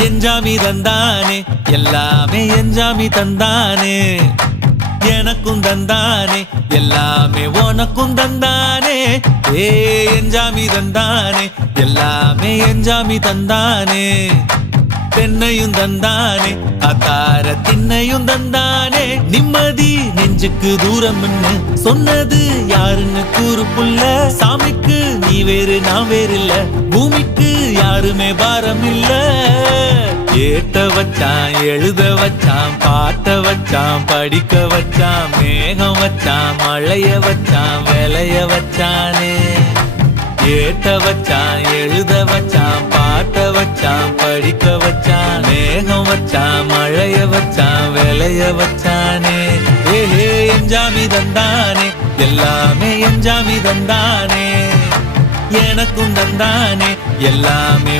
எஞ்சாமி தந்தானே எல்லாமே எஞ்சாமி தந்தானே எனக்கும் தந்தானே எல்லாமே உனக்கும் தந்தானே ஏ எஞ்சாமி தந்தானே எல்லாமே எஞ்சாமி தந்தானே தென்னையும் தந்தானே அத்தார திண்ணையும் தந்தானே நிம்மதி நெஞ்சுக்கு தூரம் சொன்னது யாருன்னு கூறு புள்ள சாமிக்கு நீ வேறு நான் வேறு இல்ல பூமிக்கு யாருமே பாரம் இல்ல ஏட்ட வச்சான் எழுத வச்சான் பாட்ட வச்சான் படிக்க வச்சான் மேகம் வச்சான் மழைய வச்சான் விளைய வச்சானே ஏட்ட வச்சான் எழுத வச்சான் பாட்ட வச்சான் படிக்க வச்சான் மேகம் வச்சான் மழைய வச்சான் விளைய வச்சானே ஏஹே எஞ்சாமி தந்தானே எல்லாமே எஞ்சாமி தந்தானே எனக்கும் தந்தானே எல்லாமே